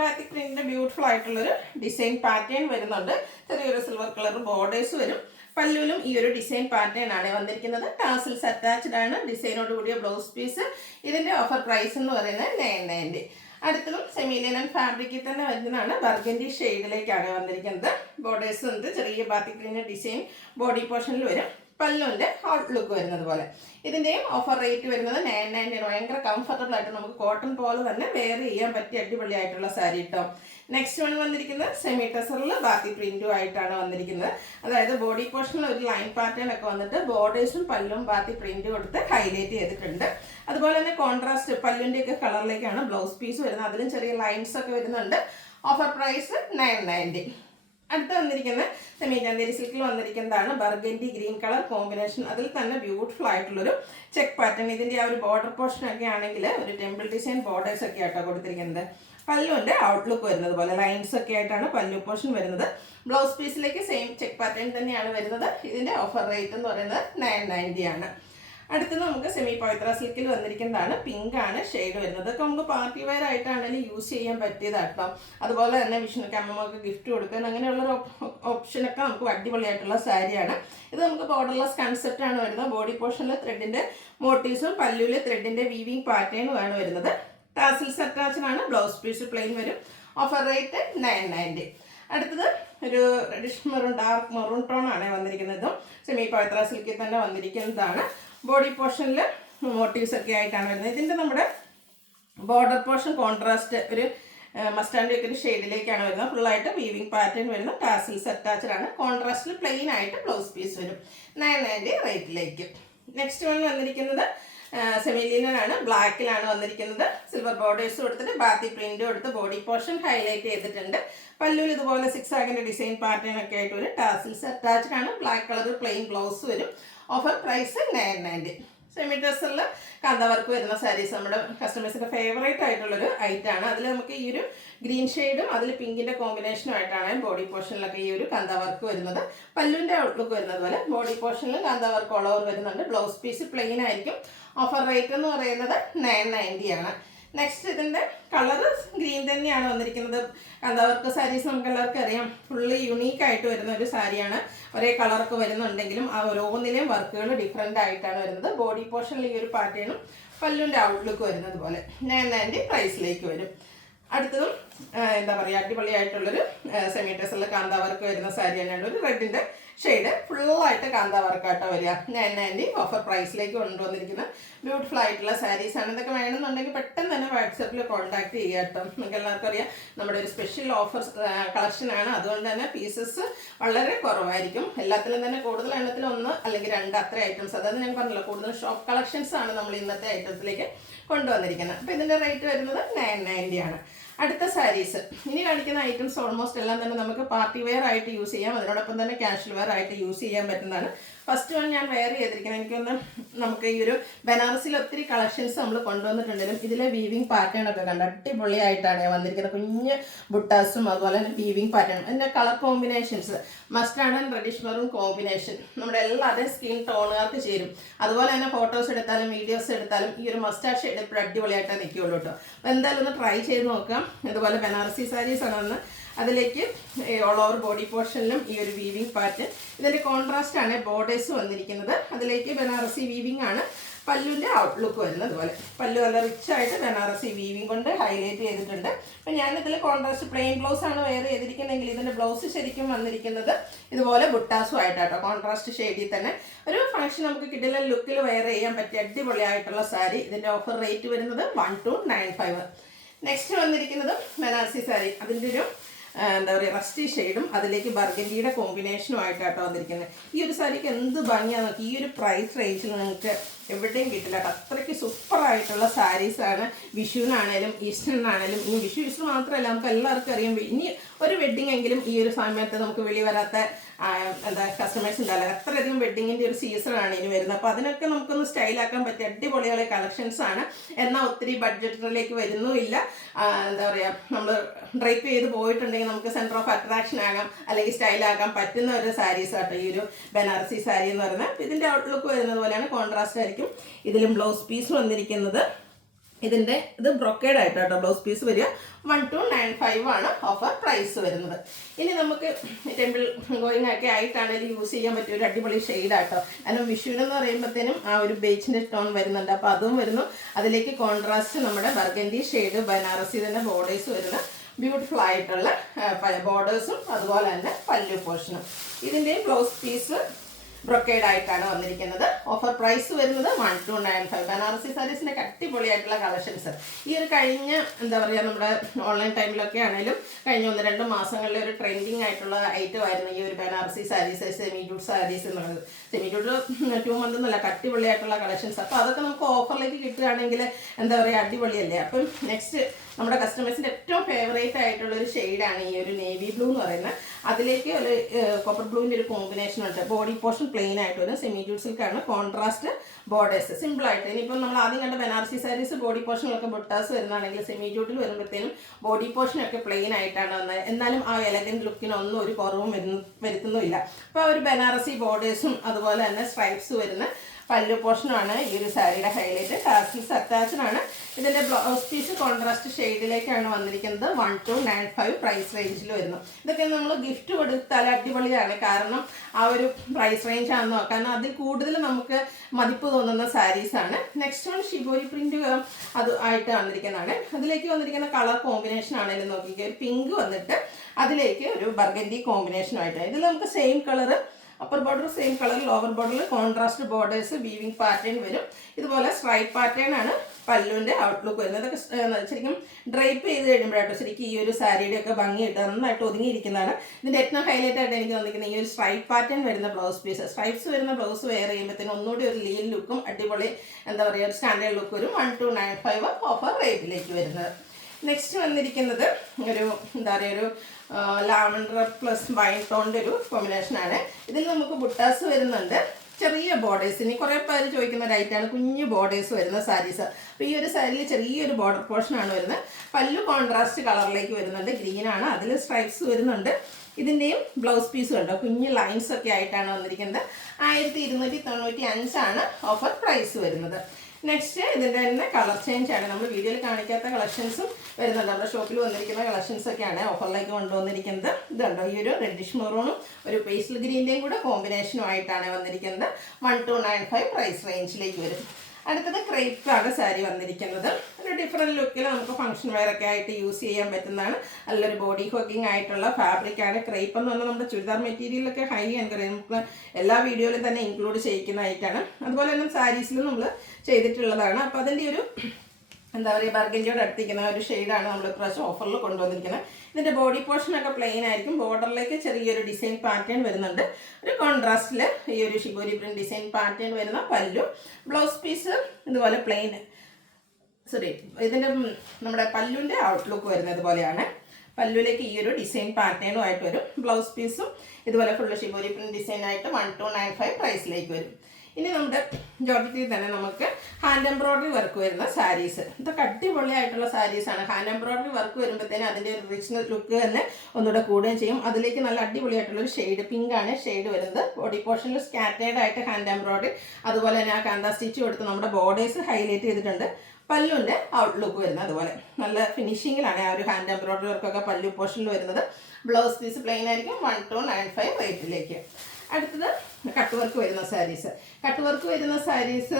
ബാത്തി പ്രിന്റിൻ്റെ ബ്യൂട്ടിഫുൾ ആയിട്ടുള്ളൊരു ഡിസൈൻ പാറ്റേൺ വരുന്നുണ്ട്. ചെറിയൊരു സിൽവർ കളർ ബോർഡേഴ്സ് വരും. പല്ലുവിലും ഈ ഒരു ഡിസൈൻ പാറ്റേൺ ആണ് വന്നിരിക്കുന്നത്. ടാസിൽസ് അറ്റാച്ച്ഡ് ആണ്. ഡിസൈനോട് കൂടിയ ബ്ലൗസ് പീസ്. ഇതിൻ്റെ ഓഫർ പ്രൈസ് എന്ന് പറയുന്നത് 990. അടുത്തതും സെമി ലിനൻ ഫാബ്രിക്കിൽ തന്നെ വരുന്നതാണ്. ബർഗൻഡി ഷെയ്ഡിലേക്കാണ് വന്നിരിക്കുന്നത്. ബോർഡേഴ്സ് ഉണ്ട്. ചെറിയ ബാത്തിക് പ്രിന്റ് ഡിസൈൻ ബോഡി പോർഷനിൽ വരും. പല്ലുവിൻ്റെ ഔട്ട്ലുക്ക് വരുന്നത് പോലെ. ഇതിൻ്റെയും ഓഫർ റേറ്റ് വരുന്നത് 990. ഭയങ്കര കംഫർട്ടബിൾ ആയിട്ട് നമുക്ക് കോട്ടൺ പോലെ തന്നെ വെയർ ചെയ്യാൻ പറ്റിയ അടിപൊളിയായിട്ടുള്ള സാരി കേട്ടോ. നെക്സ്റ്റ് വൺ വന്നിരിക്കുന്നത് സെമി ടെസറിൽ ബാത്തി പ്രിന്റും ആയിട്ടാണ് വന്നിരിക്കുന്നത്. അതായത് ബോഡി പോർഷനിൽ ഒരു ലൈൻ പാറ്റേൺ ഒക്കെ വന്നിട്ട് ബോർഡേഴ്സും പല്ലും ബാത്തി പ്രിന്റ് കൊടുത്ത് ഹൈലൈറ്റ് ചെയ്തിട്ടുണ്ട്. അതുപോലെ തന്നെ കോൺട്രാസ്റ്റ് പല്ലിൻ്റെ ഒക്കെ കളറിലേക്കാണ് ബ്ലൗസ് പീസ് വരുന്നത്. അതിലും ചെറിയ ലൈൻസ് ഒക്കെ വരുന്നുണ്ട്. Offer price 990. അടുത്ത വന്നിരിക്കുന്നത് സെമി ചന്തേരി സിൽക്കിൽ വന്നിരിക്കുന്നതാണ്. Burgundy green colour combination. അതിൽ തന്നെ ബ്യൂട്ടിഫുൾ ആയിട്ടുള്ളൊരു ചെക്ക് പാറ്റേൺ. ഇതിൻ്റെ ആ ഒരു ബോർഡർ പോർഷൻ ഒക്കെ ആണെങ്കിൽ ഒരു ടെമ്പിൾ ഡിസൈൻ ബോർഡേഴ്സ് ഒക്കെ ആയിട്ടോ കൊടുത്തിരിക്കുന്നത്. പല്ലുവിൻ്റെ ഔട്ട്ലുക്ക് വരുന്നത് പോലെ ലൈൻസ് ഒക്കെ ആയിട്ടാണ് പല്ലു പോർഷൻ വരുന്നത്. ബ്ലൗസ് പീസിലേക്ക് സെയിം ചെക്ക് പാറ്റേൺ തന്നെയാണ് വരുന്നത്. ഇതിൻ്റെ ഓഫർ റേറ്റ് എന്ന് പറയുന്നത് 990 ആണ്. അടുത്തത് നമുക്ക് സെമി പവിത്ര സിൽക്കിൽ വന്നിരിക്കുന്നതാണ്. പിങ്ക് ആണ് ഷെയ്ഡ് വരുന്നത്. ഇതൊക്കെ നമുക്ക് പാർട്ടി വെയർ ആയിട്ടാണെങ്കിലും യൂസ് ചെയ്യാൻ പറ്റിയതാട്ടോ. അതുപോലെ തന്നെ വിഷ്ണുക്ക് അമ്മമ്മക്ക് ഗിഫ്റ്റ് കൊടുക്കാൻ അങ്ങനെയുള്ളൊരു ഓപ്ഷനൊക്കെ നമുക്ക് അടിപൊളിയായിട്ടുള്ള സാരിയാണ്. ഇത് നമുക്ക് ബോർഡർലെസ് കൺസെപ്റ്റാണ് വരുന്നത്. ബോഡി പോർഷനിൽ ത്രെഡിൻ്റെ മോട്ടീവ്സും പല്ലുവിൽ ത്രെഡിൻ്റെ വീവിങ് പാറ്റേണുമാണ് വരുന്നത്. ടാസിൽസ് അറ്റാച്ച്ഡ് ആണ്. ബ്ലൗസ് പീസ് പ്ലെയിൻ വരും. Offer rate 990. അടുത്തത് ഒരു reddish maroon dark maroon tone ആണ് വന്നിരിക്കുന്നത്. സെമി പവിത്ര സിൽക്കിൽ തന്നെ വന്നിരിക്കുന്നതാണ്. ബോഡി പോർഷനിൽ മോട്ടീവ്സ് ഒക്കെ ആയിട്ടാണ് വരുന്നത്. ഇതിൻ്റെ നമ്മുടെ ബോർഡർ പോർഷൻ കോൺട്രാസ്റ്റ് ഒരു മസ്റ്റാൻഡ് ഒക്കെ ഒരു ഷെയ്ഡിലേക്കാണ് വരുന്നത്. ഫുള്ളായിട്ട് വീവിങ് പാറ്റേൺ വരുന്ന ടാസിൽസ് അറ്റാച്ച്ഡ് ആണ്. കോൺട്രാസ്റ്റിൽ പ്ലെയിൻ ആയിട്ട് ബ്ലൗസ് പീസ് വരും. 990 റേറ്റിലേക്ക്. നെക്സ്റ്റ് വൺ വന്നിരിക്കുന്നത് സെമി ലിനൻ ആണ്. ബ്ലാക്കിലാണ് വന്നിരിക്കുന്നത്. സിൽവർ ബോർഡേഴ്സ് കൊടുത്തിട്ട് ബാത്തി പ്രിന്റ് കൊടുത്ത് ബോഡി പോർഷൻ ഹൈലൈറ്റ് ചെയ്തിട്ടുണ്ട്. പല്ലുവിൽ ഇതുപോലെ 6 ആഗിൻ്റെ ഡിസൈൻ പാറ്റേൺ ഒക്കെ ആയിട്ട് വരും. ടാസിൽസ് അറ്റാച്ച്ഡ് ആണ്. ബ്ലാക്ക് കളർ പ്ലെയിൻ ബ്ലൗസ് വരും. Offer price 990. സെമി ഡ്രസ്സിൽ കാന്ത വർക്ക് വരുന്ന സാരീസ് നമ്മുടെ കസ്റ്റമേഴ്സിൻ്റെ ഫേവറേറ്റ് ആയിട്ടുള്ളൊരു ഐറ്റമാണ്. അതിൽ നമുക്ക് ഈ ഒരു ഗ്രീൻ ഷെയ്ഡും അതിൽ പിങ്കിൻ്റെ കോമ്പിനേഷനും ആയിട്ടാണ് ബോഡി പോർഷനിലൊക്കെ ഈ ഒരു കാന്ത വർക്ക് വരുന്നത്. പല്ലുവിൻ്റെ ഔട്ട്ലുക്ക് വരുന്നത് പോലെ ബോഡി പോർഷനിൽ കാന്ത വർക്ക് ഓൾ ഓവർ വരുന്നുണ്ട്. ബ്ലൗസ് പീസ് പ്ലെയിൻ ആയിരിക്കും. ഓഫർ റേറ്റ് എന്ന് പറയുന്നത് 990 ആണ്. നെക്സ്റ്റ് ഇതിൻ്റെ കളർ ഗ്രീൻ തന്നെയാണ് വന്നിരിക്കുന്നത്. കാന്താവർക്ക് സാരീസ് നമുക്ക് എല്ലാവർക്കും അറിയാം, ഫുള്ളി യുണീക്കായിട്ട് വരുന്ന ഒരു സാരിയാണ്. ഒരേ കളറൊക്കെ വരുന്നുണ്ടെങ്കിലും ആ ഓരോന്നിലെയും വർക്കുകൾ ഡിഫറെൻ്റ് ആയിട്ടാണ് വരുന്നത്. ബോഡി പോർഷനിൽ ഈ ഒരു പാറ്റേണും പല്ലുവിൻ്റെ ഔട്ട്ലുക്ക് വരുന്നത് പോലെ 990 പ്രൈസിലേക്ക് വരും. അടുത്തതും എന്താ പറയുക അടിപൊളിയായിട്ടുള്ളൊരു സെമി ഡ്രസ്സിൽ കാന്താ വർക്ക് വരുന്ന സാരി തന്നെയാണ്. ഒരു റെഡിൻ്റെ ഷെയ്ഡ് ഫുള്ളായിട്ട് കാന്താ വർക്കാട്ടോ വരിക. 990 ഓഫർ പ്രൈസിലേക്ക് കൊണ്ടുവന്നിരിക്കുന്ന ബ്യൂട്ടിഫുൾ ആയിട്ടുള്ള സാരീസാണ്. ഇതൊക്കെ വേണമെന്നുണ്ടെങ്കിൽ പെട്ടെന്ന് തന്നെ വാട്സപ്പിൽ കോൺടാക്ട് ചെയ്യുക കേട്ടോ. നിങ്ങൾക്ക് എല്ലാവർക്കും അറിയാം നമ്മുടെ ഒരു സ്പെഷ്യൽ ഓഫർ കളക്ഷനാണ്. അതുകൊണ്ട് തന്നെ പീസസ് വളരെ കുറവായിരിക്കും. എല്ലാത്തിലും തന്നെ കൂടുതൽ എണ്ണത്തിൽ 1 അല്ലെങ്കിൽ 2 അത്ര ഐറ്റംസ്. അതായത് ഞാൻ പറഞ്ഞല്ലോ കൂടുതൽ ഷോപ്പ് കളക്ഷൻസ് ആണ് നമ്മൾ ഇന്നത്തെ ഐറ്റംസിലേക്ക് കൊണ്ടുവന്നിരിക്കുന്നത്. അപ്പോൾ ഇതിൻ്റെ റേറ്റ് വരുന്നത് 990 ആണ്. അടുത്ത സാരീസ് ഇനി കാണിക്കുന്ന ഐറ്റംസ് ഓൾമോസ്റ്റ് എല്ലാം തന്നെ നമുക്ക് പാർട്ടി വെയർ ആയിട്ട് യൂസ് ചെയ്യാം. അതിനോടൊപ്പം തന്നെ കാഷ്വൽ വെയർ ആയിട്ട് യൂസ് ചെയ്യാൻ പറ്റുന്നതാണ്. ഫസ്റ്റ് വൺ ഞാൻ വെയർ ചെയ്തിരിക്കുന്നത്. എനിക്കൊന്ന് നമുക്ക് ഈ ഒരു ബനാറസിൽ ഒത്തിരി കളക്ഷൻസ് നമ്മൾ കൊണ്ടുവന്നിട്ടുണ്ടെങ്കിലും ഇതിലെ വീവിങ് പാറ്റേൺ ഒക്കെ കണ്ട് അടിപൊളിയായിട്ടാണ് വന്നിരിക്കുന്നത്. കുഞ്ഞ് ബുട്ടാസും അതുപോലെ തന്നെ വീവിങ് പാറ്റേൺ, അതിൻ്റെ colour combinations mustard and reddish maroon combination നമ്മുടെ എല്ലാവരുടെയും സ്കിൻ ടോണുകാർക്ക് ചേരും. അതുപോലെ തന്നെ ഫോട്ടോസ് എടുത്താലും വീഡിയോസ് എടുത്താലും ഈ ഒരു മസ്റ്റാർഡ് ഷെയ്ഡ് എപ്പോഴും അടിപൊളിയായിട്ടേ നിൽക്കുകയുള്ളൂ കേട്ടോ. അപ്പോൾ എന്തായാലും ഒന്ന് ട്രൈ ചെയ്ത് നോക്കാം. ഇതുപോലെ ബനാറസി സാരീസ് ആണെന്ന് അതിലേക്ക് ഓൾ ഓവർ ബോഡി പോർഷനിലും ഈ ഒരു വീവിങ് പാറ്റേൺ. ഇതിൻ്റെ കോൺട്രാസ്റ്റ് ആണ് ബോർഡേഴ്സ് വന്നിരിക്കുന്നത്. അതിലേക്ക് ബനാറസി വീവിങ് ആണ് പല്ലുവിൻ്റെ ഔട്ട്ലുക്ക് വരുന്നത്. അതുപോലെ പല്ലു നല്ല റിച്ച് ആയിട്ട് ബനാറസി വീവിങ് കൊണ്ട് ഹൈലൈറ്റ് ചെയ്തിട്ടുണ്ട്. അപ്പം ഞാനിതിൽ കോൺട്രാസ്റ്റ് പ്ലെയിൻ ബ്ലൗസ് ആണ് വെയർ ചെയ്തിരിക്കുന്നതെങ്കിൽ ഇതിൻ്റെ ബ്ലൗസ് ശരിക്കും വന്നിരിക്കുന്നത് ഇതുപോലെ ബുട്ടാസും ആയിട്ടാട്ടോ, കോൺട്രാസ്റ്റ് ഷെയ്ഡിൽ തന്നെ ഒരു ഫംഗ്ഷൻ നമുക്ക് കിട്ടില്ല ലുക്കിൽ വെയർ ചെയ്യാൻ പറ്റിയ അടിപൊളിയായിട്ടുള്ള സാരി. ഇതിൻ്റെ ഓഫർ റേറ്റ് വരുന്നത് 1295. നെക്സ്റ്റ് വന്നിരിക്കുന്നത് ബനാറസി സാരി. അതിൻ്റെ ഒരു എന്താ പറയുക റസ്റ്റി ഷെയ്ഡും അതിലേക്ക് ബർഗൻഡിയുടെ കോമ്പിനേഷനും ആയിട്ടാട്ടോ വന്നിരിക്കുന്നത്. ഈ ഒരു സാരിക്ക് എന്ത് ഭംഗിയാണെന്ന് നോക്കി. ഈ ഒരു പ്രൈസ് റേഞ്ചിൽ നിങ്ങൾക്ക് എവിടെയും കിട്ടില്ല കേട്ടോ. അത്രയ്ക്ക് സൂപ്പറായിട്ടുള്ള സാരീസാണ്. വിഷുവിനാണേലും ഈസ്റ്ററിനാണേലും, ഇനി വിഷു ഈസ്റ്റർ മാത്രമല്ല നമുക്ക് എല്ലാവർക്കും അറിയാം, ഇനി ഒരു വെഡ്ഡിങ് എങ്കിലും ഈ ഒരു സമയത്ത് നമുക്ക് വെളി വരാത്ത എന്താ കസ്റ്റമേഴ്സ് ഉണ്ടാവില്ല. അത്രയധികം വെഡ്ഡിങ്ങിൻ്റെ ഒരു സീസണാണ് ഇനി വരുന്നത്. അപ്പോൾ അതിനൊക്കെ നമുക്കൊന്ന് സ്റ്റൈലാക്കാൻ പറ്റിയ അടിപൊളിയുള്ള കളക്ഷൻസ് ആണ്. എന്നാൽ ഒത്തിരി ബഡ്ജറ്റിലേക്ക് വരുന്നുമില്ല. എന്താ പറയുക, നമ്മൾ ഡ്രൈപ്പ് ചെയ്ത് പോയിട്ടുണ്ടെങ്കിൽ നമുക്ക് സെൻറ്റർ ഓഫ് അട്രാക്ഷൻ ആകാം അല്ലെങ്കിൽ സ്റ്റൈലാക്കാൻ പറ്റുന്ന ഒരു സാരീസ് ആട്ടോ ഈ ഒരു ബനാറസി സാരി എന്ന് പറയുന്നത്. ഇതിൻ്റെ ഔട്ട്ലുക്ക് വരുന്നത് പോലെയാണ്, കോൺട്രാസ്റ്റ് ആയിരിക്കും. ഇതിലും ബ്ലൗസ് പീസ് വന്നിരിക്കുന്നത് ഇതിൻ്റെ ഇത് ബ്രൊക്കേഡ് ആയിട്ടോ ബ്ലൗസ് പീസ് വരിക. 1295 ആണ് ഓഫർ പ്രൈസ് വരുന്നത്. ഇനി നമുക്ക് ടെമ്പിൾ ഗോയിങ് ഒക്കെ ആയിട്ടാണെങ്കിലും യൂസ് ചെയ്യാൻ പറ്റിയ ഒരു അടിപൊളി ഷെയ്ഡാട്ടോ. കാരണം വിഷുവിനെന്ന് പറയുമ്പോഴത്തേനും ആ ഒരു ബേജിൻ്റെ ടോൺ വരുന്നുണ്ട്. അപ്പോൾ അതും വരുന്നു. അതിലേക്ക് കോൺട്രാസ്റ്റ് നമ്മുടെ ബർഗൻഡി ഷെയ്ഡ് ബനാറസി തന്നെ ബോർഡേഴ്സ് വരുന്ന ബ്യൂട്ടിഫുൾ ആയിട്ടുള്ള ബോർഡേഴ്സും അതുപോലെ തന്നെ പല്ലു പോർഷനും. ഇതിൻ്റെയും ബ്ലൗസ് പീസ് ബ്രൊക്കേഡ് ആയിട്ടാണ് വന്നിരിക്കുന്നത്. ഓഫർ പ്രൈസ് വരുന്നത് 1295. ബനാറസി സാരീസിൻ്റെ അടിപൊളിയായിട്ടുള്ള കളക്ഷൻസ് ഈ ഒരു കഴിഞ്ഞ എന്താ പറയുക നമ്മുടെ ഓൺലൈൻ ടൈമിലൊക്കെ ആണെങ്കിലും കഴിഞ്ഞ 1-2 മാസങ്ങളിലെ ഒരു ട്രെൻഡിങ് ആയിട്ടുള്ള ഐറ്റം ആയിരുന്നു ഈ ഒരു ബനാറസി സാരീസ്, സെമി ജൂട്ട് സാരീസ് എന്ന് പറയുന്നത്. സെമി ജൂട്ട് 2 മന്ത് എന്നല്ല, അടിപൊളിയായിട്ടുള്ള കളക്ഷൻസ്. അപ്പോൾ അതൊക്കെ നമുക്ക് ഓഫറിലേക്ക് കിട്ടുകയാണെങ്കിൽ എന്താ പറയുക അടിപൊളിയല്ലേ. അപ്പം നെക്സ്റ്റ് നമ്മുടെ കസ്റ്റമേഴ്സിൻ്റെ ഏറ്റവും ഫേവറേറ്റ് ആയിട്ടുള്ള ഒരു ഷെയ്ഡാണ് ഈ ഒരു നേവി ബ്ലൂ എന്ന് പറയുന്നത്. അതിലേക്ക് ഒരു കോപ്പർ ബ്ലൂവിൻ്റെ ഒരു കോമ്പിനേഷൻ ഉണ്ട്. ബോഡി പോർഷൻ പ്ലെയിൻ ആയിട്ട് വരും. സെമി ജൂട്ട് സിൽക്കാണ്. കോൺട്രാസ്റ്റ് ബോർഡേഴ്സ് സിമ്പിളായിട്ട്. ഇനിയിപ്പം നമ്മൾ ആദ്യം കണ്ട ബനാറസി സാരീസ് ബോഡി പോർഷനിലൊക്കെ ബുട്ടാസ് വരുന്നതാണെങ്കിൽ സെമി ജൂട്ടിൽ വരുമ്പോഴത്തേനും ബോഡി പോർഷനൊക്കെ പ്ലെയിൻ ആയിട്ടാണ് വന്നത്. എന്നാലും ആ എലഗൻറ്റ് ലുക്കിനൊന്നും ഒരു കുറവും വരുത്തുന്നുമില്ല. അപ്പോൾ ഒരു ബനാറസി ബോർഡേഴ്സും അതുപോലെ തന്നെ സ്ട്രൈപ്സ് വരുന്ന പല്ലു പോർഷനാണ് ഈ ഒരു സാരിയുടെ ഹൈലൈറ്റ്. ടാസിൽസ് അറ്റാച്ച്ഡാണ്. ഇതിൻ്റെ ബ്ലൗസ് പീസ് കോൺട്രാസ്റ്റ് ഷെയ്ഡിലേക്കാണ് വന്നിരിക്കുന്നത്. 1295 പ്രൈസ് റേഞ്ചിൽ വരുന്നു. ഇതൊക്കെ നമ്മൾ ഗിഫ്റ്റ് കൊടുത്താൽ അടിപൊളിയാണ്. കാരണം ആ ഒരു പ്രൈസ് റേഞ്ച് ആണെന്നോ, കാരണം അതിൽ കൂടുതൽ നമുക്ക് മതിപ്പ് തോന്നുന്ന സാരീസാണ്. നെക്സ്റ്റ് വൺ ഷിബോരി പ്രിന്റ് അത് ആയിട്ട് വന്നിരിക്കുന്നതാണ്. അതിലേക്ക് വന്നിരിക്കുന്ന കളർ കോമ്പിനേഷൻ ആണെങ്കിലും നോക്കിക്കുക. ഒരു പിങ്ക് വന്നിട്ട് അതിലേക്ക് ഒരു ബർഗൻഡി കോമ്പിനേഷനുമായിട്ട്. ഇതിൽ നമുക്ക് same colour upper border same colour, lower ബോർഡറിൽ കോൺട്രാസ്റ്റ് ബോർഡേഴ്സ് വീവിങ് പാറ്റേൺ വരും. ഇതുപോലെ സ്ട്രൈപ്പ് പാറ്റേൺ ആണ് പല്ലുവിൻ്റെ ഔട്ട്ലുക്ക് വരുന്നത്. ഇതൊക്കെ ശരിക്കും ഡ്രൈപ്പ് ചെയ്ത് കഴിയുമ്പോഴാട്ടോ ശരിക്കും ഈ ഒരു സാരിയുടെ ഒക്കെ ഭംഗിയിട്ട് നന്നായിട്ട് ഒതുങ്ങിയിരിക്കുന്നതാണ്. ഇതിൻ്റെ ഏറ്റവും ഹൈലൈറ്റ് ആയിട്ട് എനിക്ക് തോന്നിയിരിക്കുന്നത് ഈ ഒരു സ്ട്രൈപ്പ് പാറ്റേൺ വരുന്ന ബ്ലൗസ് പീസ്. സ്ട്രൈപ്സ് വരുന്ന ബ്ലൗസ് വെയർ ചെയ്യുമ്പോഴത്തേനും ഒന്നുകൂടി ഒരു ലീൻ ലുക്കും അടിപൊളി എന്താ പറയുക ഒരു സ്റ്റാൻഡേർഡ് ലുക്ക് വരും. 1295 ഓഫർ റേറ്റിലേക്ക് വരുന്നത്. നെക്സ്റ്റ് വന്നിരിക്കുന്നത് ഒരു എന്താ പറയുക ഒരു ലാവൻഡർ പ്ലസ് വൈൻ ടോണിൻ്റെ ഒരു കോമ്പിനേഷനാണ്. ഇതിൽ നമുക്ക് ബുട്ടാസ് വരുന്നുണ്ട്. ചെറിയ ബോർഡേഴ്സ്, ഇനി കുറേ പേര് ചോദിക്കുന്ന ഒരു ഐറ്റമാണ് കുഞ്ഞു ബോർഡേഴ്സ് വരുന്ന സാരീസ്. അപ്പോൾ ഈ ഒരു സാരിയിൽ ചെറിയൊരു ബോർഡർ പോർഷനാണ് വരുന്നത്. പല്ലു കോൺട്രാസ്റ്റ് കളറിലേക്ക് വരുന്നുണ്ട്, ഗ്രീനാണ്. അതിൽ സ്ട്രൈപ്സ് വരുന്നുണ്ട്. ഇതിൻ്റെയും ബ്ലൗസ് പീസ് കണ്ടോ കുഞ്ഞ് ലൈൻസ് ഒക്കെ ആയിട്ടാണ് വന്നിരിക്കുന്നത്. 1295 ആണ് ഓഫർ പ്രൈസ് വരുന്നത്. നെക്സ്റ്റ് ഇതിൻ്റെ തന്നെ കളർ ചേഞ്ച് ആണ്. നമ്മൾ വീഡിയോയിൽ കാണിക്കാത്ത കളക്ഷൻസും വരുന്നുണ്ട്. നമ്മുടെ ഷോപ്പിൽ വന്നിരിക്കുന്ന കളക്ഷൻസ് ഒക്കെയാണ് ഓഫറിലേക്ക് കൊണ്ടുവന്നിരിക്കുന്നത്. ഇതുണ്ടോ ഈ ഒരു റെഡിഷ് മെറൂണും ഒരു പേസ്റ്റൽ ഗ്രീൻ്റെയും കൂടെ കോമ്പിനേഷനും ആയിട്ടാണ് വന്നിരിക്കുന്നത്. 1295 പ്രൈസ് റേഞ്ചിലേക്ക് വരും. അടുത്തത് ക്രേപ്പാണ് സാരി വന്നിരിക്കുന്നത്. ഒരു ഡിഫറെൻറ്റ് ലുക്കിൽ നമുക്ക് ഫംഗ്ഷൻ വെയറൊക്കെ ആയിട്ട് യൂസ് ചെയ്യാൻ പറ്റുന്നതാണ്. നല്ലൊരു ബോഡി ഹോക്കിംഗ് ആയിട്ടുള്ള ഫാബ്രിക്കാണ്. ക്രേപ്പ് എന്ന് പറഞ്ഞാൽ നമ്മുടെ ചുരിദാർ മെറ്റീരിയലൊക്കെ ഹൈ ആൻഡ് നമുക്ക് എല്ലാ വീഡിയോയിലും തന്നെ ഇൻക്ലൂഡ് ചെയ്യിക്കുന്നതായിട്ടാണ്. അതുപോലെ തന്നെ സാരീസിലും നമ്മൾ ചെയ്തിട്ടുള്ളതാണ്. അപ്പോൾ അതിൻ്റെ ഒരു എന്താ പറയുക ബർഗൻഡിയോട് അടുത്തിരിക്കുന്ന ഒരു ഷെയ്ഡാണ് നമ്മൾ ഇപ്രാവശ്യം ഓഫറിൽ കൊണ്ടുവന്നിരിക്കുന്നത്. ഇതിൻ്റെ ബോഡി പോർഷനൊക്കെ പ്ലെയിൻ ആയിരിക്കും. ബോർഡറിലേക്ക് ചെറിയൊരു ഡിസൈൻ പാറ്റേൺ വരുന്നുണ്ട്. ഒരു കോൺട്രാസ്റ്റിൽ ഈ ഒരു ഷിബോരി പ്രിന്റ് ഡിസൈൻ പാറ്റേൺ വരുന്ന പല്ലു. ബ്ലൗസ് പീസ് ഇതുപോലെ പ്ലെയിൻ ഇതിൻ്റെ നമ്മുടെ പല്ലുവിൻ്റെ ഔട്ട്ലുക്ക് വരുന്നത് പോലെയാണ്. പല്ലുവിലേക്ക് ഈ ഒരു ഡിസൈൻ പാറ്റേണും ആയിട്ട് വരും. ബ്ലൗസ് പീസും ഇതുപോലെ ഫുള്ള് ഷിബോരി പ്രിന്റ് ഡിസൈനായിട്ട് 1295 പ്രൈസിലേക്ക് വരും. ഇനി നമ്മുടെ ജോർജറ്റിൽ തന്നെ നമുക്ക് ഹാൻഡ് എംബ്രോയിഡറി വർക്ക് വരുന്ന സാരീസ്. ഇതൊക്കെ അടിപൊളിയായിട്ടുള്ള സാരീസാണ്. ഹാൻഡ് എംബ്രോയിഡറി വർക്ക് വരുമ്പോഴത്തേനും അതിൻ്റെ ഒരു റിച്ച്നെസ് ലുക്ക് തന്നെ ഒന്നുകൂടെ കൂടുകയും ചെയ്യും. അതിലേക്ക് നല്ല അടിപൊളിയായിട്ടുള്ളൊരു ഷെയ്ഡ്, പിങ്കാണ് ഷെയ്ഡ് വരുന്നത്. ബോഡി പോർഷനിൽ സ്കാറ്റേഡ് ആയിട്ട് ഹാൻഡ് എംബ്രോയിഡറി, അതുപോലെ തന്നെ ആ കാന്ത സ്റ്റിച്ച് കൊടുത്ത് നമ്മുടെ ബോർഡേഴ്സ് ഹൈലൈറ്റ് ചെയ്തിട്ടുണ്ട്. പല്ലുവിൻ്റെ ഔട്ട്ലുക്ക് വരുന്നത് അതുപോലെ നല്ല ഫിനിഷിങ്ങിലാണ് ആ ഒരു ഹാൻഡ് എംബ്രോയിഡറി വർക്കൊക്കെ പല്ലു പോർഷനിൽ വരുന്നത്. ബ്ലൗസ് പീസ് പ്ലെയിൻ ആയിരിക്കും 1295 റേറ്റിലേക്ക്. അടുത്തത് കട്ട് വർക്ക് വരുന്ന സാരീസ്. കട്ട് വർക്ക് വരുന്ന സാരീസ്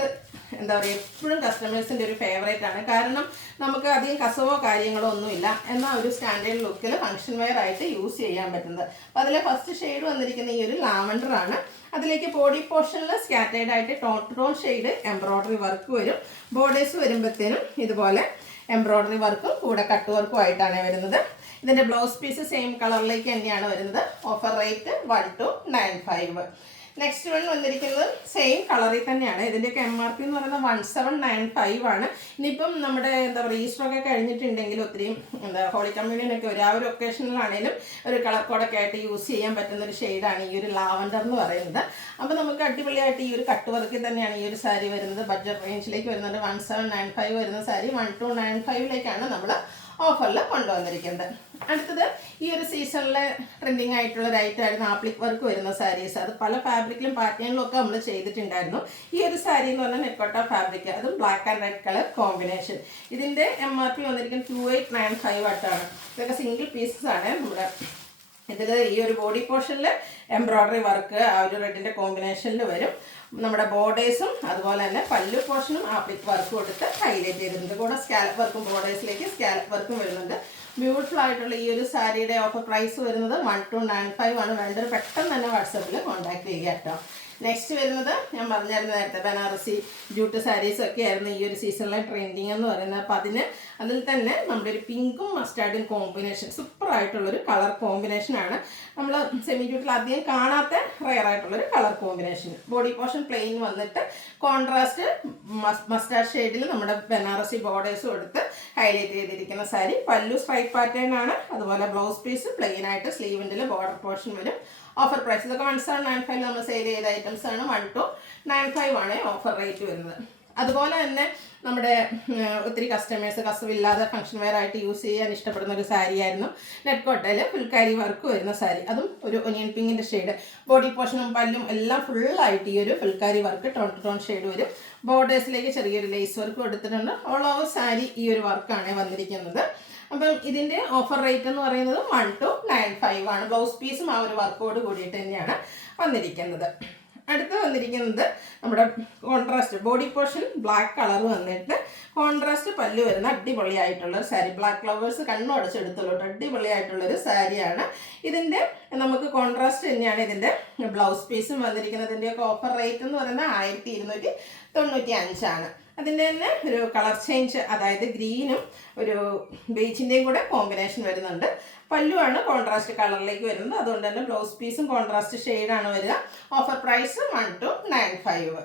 എന്താ പറയുക, എപ്പോഴും കസ്റ്റമേഴ്സിൻ്റെ ഒരു ഫേവറേറ്റ് ആണ്. കാരണം നമുക്ക് അധികം കസവോ കാര്യങ്ങളോ ഒന്നുമില്ല, എന്നാൽ ഒരു സ്റ്റാൻഡേർഡ് ലുക്കിൽ ഫംഗ്ഷൻ വെയർ ആയിട്ട് യൂസ് ചെയ്യാൻ പറ്റുന്നത്. അപ്പോൾ അതിലെ ഫസ്റ്റ് ഷെയ്ഡ് വന്നിരിക്കുന്ന ഈ ഒരു ലാവൻഡർ ആണ്. അതിലേക്ക് ബോഡി പോർഷനിൽ സ്കാറ്റേഡ് ആയിട്ട് ടോൺ ഷെയ്ഡ് എംബ്രോയിഡറി വർക്ക് വരും. ബോർഡേഴ്സ് വരുമ്പോഴത്തേനും ഇതുപോലെ എംബ്രോയിഡറി വർക്കും കൂടെ കട്ട് വർക്കും ആയിട്ടാണ് വരുന്നത്. ഇതിൻ്റെ ബ്ലൗസ് പീസ് സെയിം കളറിലേക്ക് തന്നെയാണ് വരുന്നത്. Offer rate 1295. നെക്സ്റ്റ് വൺ വന്നിരിക്കുന്നത് സെയിം കളറിൽ തന്നെയാണ്. ഇതിൻ്റെയൊക്കെ MRP എന്ന് പറയുന്നത് 1795 ആണ്. ഇനിയിപ്പം നമ്മുടെ എന്താ പറയുക ഈസ്റ്ററൊക്കെ കഴിഞ്ഞിട്ടുണ്ടെങ്കിൽ ഒത്തിരി എന്താ ഹോളി കമ്മ്യൂണിയനൊക്കെ ഒരു ആ ഒരു ഒക്കേഷനിലാണെങ്കിലും ഒരു കളർ കോഡൊക്കെ ആയിട്ട് യൂസ് ചെയ്യാൻ പറ്റുന്ന ഒരു ഷെയ്ഡാണ് ഈ ഒരു ലാവൻഡർ എന്ന് പറയുന്നത്. അപ്പോൾ നമുക്ക് അടിപൊളിയായിട്ട് ഈ ഒരു കട്ട് വർക്കിൽ തന്നെയാണ് ഈ ഒരു സാരി വരുന്നത്. ബഡ്ജറ്റ് റേഞ്ചിലേക്ക് വരുന്നത് 1795 വരുന്ന സാരി 1295ലേക്കാണ് നമ്മൾ ഓഫറിൽ കൊണ്ടുവന്നിരിക്കുന്നത്. അടുത്തത് ഈ ഒരു സീസണിലെ ട്രെൻഡിങ് ആയിട്ടുള്ള ഒരു ഐറ്റം ആയിരുന്നു ആപ്ലിക് വർക്ക് വരുന്ന സാരീസ്. അത് പല ഫാബ്രിക്കിലും പാറ്റേണിലും ഒക്കെ നമ്മൾ ചെയ്തിട്ടുണ്ടായിരുന്നു. ഈ ഒരു സാരി എന്ന് പറഞ്ഞാൽ നെക്കോട്ട ഫാബ്രിക്, അതും black and red colour combination. ഇതിൻ്റെ MRP വന്നിരിക്കുന്നത് 2895 ആയിട്ടാണ്. ഇതൊക്കെ സിംഗിൾ പീസസ് ആണ്. നമ്മുടെ ഇതിൽ ഈ ഒരു ബോഡി പോർഷനിൽ എംബ്രോയിഡറി വർക്ക് ആ ഒരു റെഡിൻ്റെ കോമ്പിനേഷനിൽ വരും. നമ്മുടെ ബോർഡേഴ്സും അതുപോലെ തന്നെ പല്ലു പോർഷനും ആപ്ലിക് വർക്ക് കൊടുത്ത് ഹൈലൈറ്റ് ചെയ്തിട്ടുണ്ട്. കൂടെ സ്കാലപ്പ് വർക്കും ബോർഡേഴ്സിലേക്ക് സ്കാലപ്പ് വർക്കും വരുന്നുണ്ട്. ബ്യൂട്ടിഫുൾ ആയിട്ടുള്ള ഈ ഒരു സാരിയുടെ ഓഫർ പ്രൈസ് വരുന്നത് 1295 ആണ്. വേണ്ടൊരു പെട്ടെന്ന് തന്നെ വാട്സപ്പിൽ കോൺടാക്ട് ചെയ്യുക കേട്ടോ. നെക്സ്റ്റ് വരുന്നത് ഞാൻ പറഞ്ഞായിരുന്നു നേരത്തെ, ബനാറസി ജൂട്ട് സാരീസ് ഒക്കെ ആയിരുന്നു ഈ ഒരു സീസണിലെ ട്രെൻഡിങ് എന്ന് പറയുന്നത്. അപ്പോൾ അതിൽ തന്നെ നമ്മുടെ ഒരു പിങ്കും മസ്റ്റാർഡും കോമ്പിനേഷൻ, സൂപ്പറായിട്ടുള്ളൊരു കളർ കോമ്പിനേഷനാണ്. നമ്മൾ സെമി ജൂട്ടിൽ അധികം കാണാത്ത റെയർ ആയിട്ടുള്ളൊരു colour combination. Body portion plain വന്നിട്ട് കോൺട്രാസ്റ്റ് മസ്റ്റാർഡ് ഷെയ്ഡിൽ നമ്മുടെ ബനാറസി ബോർഡേഴ്സ് കൊടുത്ത് ഹൈലൈറ്റ് ചെയ്തിരിക്കുന്ന സാരി. പല്ലു സ്ട്രൈപ്പ് പാറ്റേൺ ആണ്. അതുപോലെ ബ്ലൗസ് പീസ് പ്ലെയിൻ ആയിട്ട് സ്ലീവിൻ്റെ ബോർഡർ പോർഷൻ വരും. ഓഫർ പ്രൈസ് ഇതൊക്കെ 1795 നമ്മൾ സെയിൽ ചെയ്ത ഐറ്റംസ് ആണ്. 1295 ആണ് ഓഫർ റേറ്റ് വരുന്നത്. അതുപോലെ തന്നെ നമ്മുടെ ഒത്തിരി കസ്റ്റമേഴ്സ് കസവില്ലാതെ ഫംഗ്ഷൻ വെയർ ആയിട്ട് യൂസ് ചെയ്യാൻ ഇഷ്ടപ്പെടുന്ന ഒരു സാരി ആയിരുന്നു നെറ്റ്കോട്ടയിൽ ഫുൾക്കാരി വർക്ക് വരുന്ന സാരി. അതും ഒരു ഒനിയൻ പിങ്കിൻ്റെ ഷെയ്ഡ്. ബോഡി പോർഷനും പല്ലും എല്ലാം ഫുള്ളായിട്ട് ഈ ഒരു ഫുൾക്കാരി വർക്ക് ടോൺ ഷെയ്ഡ് വരും. ബോർഡേഴ്സിലേക്ക് ചെറിയൊരു ലേസ് വർക്ക് കൊടുത്തിട്ടുണ്ട്. ഓൾ ഓവർ സാരി ഈ ഒരു വർക്കാണ് വന്നിരിക്കുന്നത്. അപ്പം ഇതിൻ്റെ ഓഫർ റേറ്റ് എന്ന് പറയുന്നത് 1295 ആണ്. ബ്ലൗസ് പീസും ആ ഒരു വർക്കോട് കൂടിയിട്ട് തന്നെയാണ് വന്നിരിക്കുന്നത്. അടുത്ത് വന്നിരിക്കുന്നത് നമ്മുടെ contrast body portion black colour വന്നിട്ട് കോൺട്രാസ്റ്റ് പല്ല് വരുന്ന അടിപൊളിയായിട്ടുള്ളൊരു സാരി. ബ്ലാക്ക് ഫ്ലവേഴ്സ് കണ്ണുടച്ചെടുത്തുള്ളൂ അടിപൊളിയായിട്ടുള്ളൊരു സാരിയാണ്. ഇതിൻ്റെ നമുക്ക് കോൺട്രാസ്റ്റ് തന്നെയാണ് ഇതിൻ്റെ ബ്ലൗസ് പീസും വന്നിരിക്കുന്നത്. ഇതിൻ്റെയൊക്കെ ഓഫർ റേറ്റ് എന്ന് പറയുന്നത് 1295 ആണ്. അതിൻ്റെ തന്നെ ഒരു കളർ ചേഞ്ച്, അതായത് ഗ്രീനും ഒരു ബീച്ചിൻ്റെയും കൂടെ കോമ്പിനേഷൻ വരുന്നുണ്ട്. പല്ലുവാണ് കോൺട്രാസ്റ്റ് കളറിലേക്ക് വരുന്നത്. അതുകൊണ്ട് തന്നെ ബ്ലൗസ് പീസും കോൺട്രാസ്റ്റ് ഷെയ്ഡാണ് വരിക. Offer price 1295.